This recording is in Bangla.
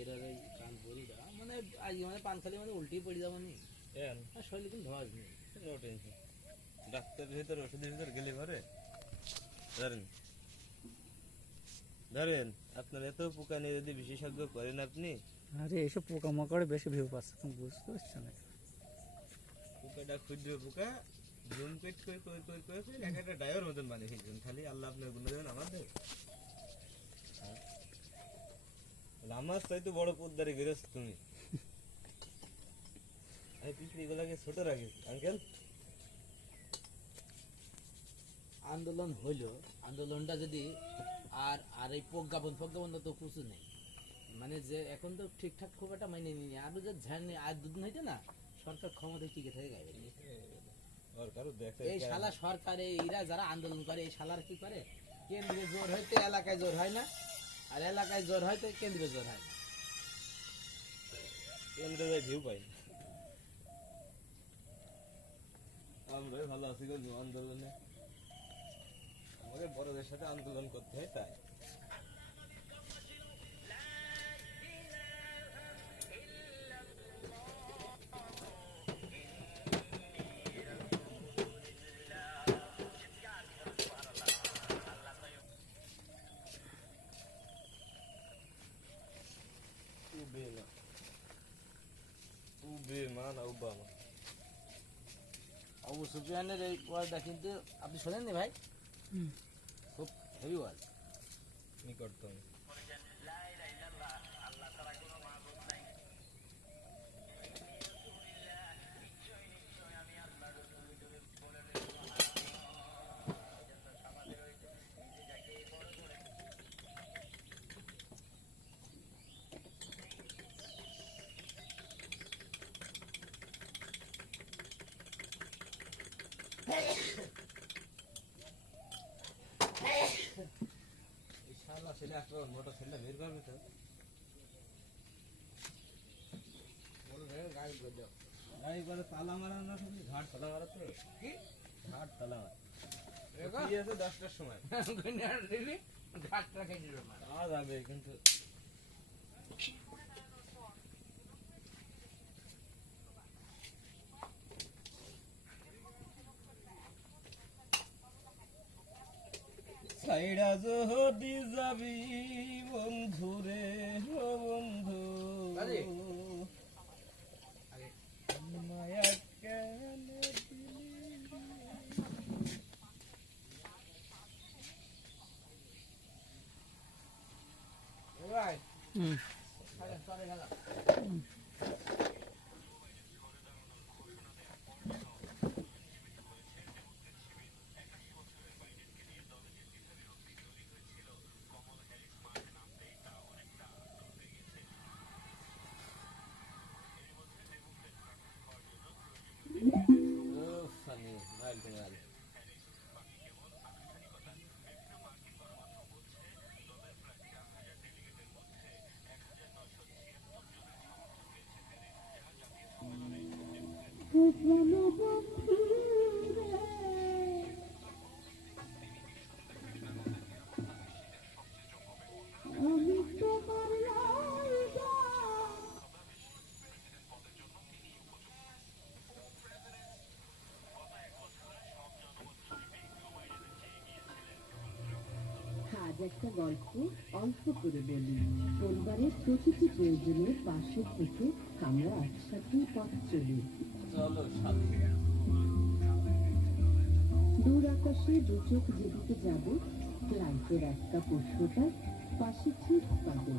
আগের আর এই কান পরিটা মানে আজ মানে পান খালি মানে উল্টেই পড়ে যাবো নি আর শরীরে কিন্তু ধস নেই টেনশন ডাক্তারের ভিতরে ওষুধের ভিতরে গেলে পরে ধরেন ধরেন আপনার এত পোকা নিয়ে যদি বিশেষজ্ঞ করেন আপনি আরে এইসব পোকামাকড়ে বেশি ভিউ পাচ্ছে তুমি বুঝতে পারছো না পোকাটা ক্ষুদ্র পোকা জুম পেট করে করে করে করে করে এক একটা ডায়ের মতন বানিয়ে ফেলছেন খালি আল্লাহ আপনার গুণ দেবেন আমাদের আমার চাইতে বড় পোদ্দারে গেরস তুমি আমি পিছড়ি গুলাকে ছোট রাখি আঙ্কেল আন্দোলন হইলো আন্দোলনটা যদি আর আর এই প্রজ্ঞাপন তো কিছু নেই মানে যে এখন তো ঠিকঠাক খুব একটা মাইনে নিয়ে আরো যে ঝাড় নেই আর দুদিন হইতে না সরকার ক্ষমতায় টিকে থেকে গাইবে এই শালা সরকারে এরা যারা আন্দোলন করে এই শালার কি করে কেন্দ্রে জোর হইতে এলাকায় জোর হয় না আর এলাকায় জোর হয়তো কেন্দ্রে জোর হয় না কেন্দ্রে যাই ভিউ পাই আমরাই ভালো আছি কিন্তু আন্দোলনে আমাদের বড়দের সাথে আন্দোলন করতে হয় তাই আবু সুফিয়ানের এই ওয়ার্ডটা কিন্তু আপনি শোনেননি ভাই খুব হেভি ওয়ার্ড নিকটতম ছেলে আসলে মোটর ছেলেটা বের করবে তো গাড়ি করে তালা মারা না শুধু ঘাট তালা মারা তো কি ঘাট তালা মারা আছে 10টার সময় ঘাটটা কেটে যাবে কিন্তু সাইডা যদি যাবি বন্ধু রে ও বন্ধু মায়া কেন আজ একটা গল্প অল্প করে বলি পরিবারের প্রতিটি প্রয়োজনের পাশে থেকে আমরা একসাথে পথ চলি দূর আকাশে দু চোখ যেদিকে যাবে লাইটের একটা প্রশ্নটা পাশে ঠিক পাবে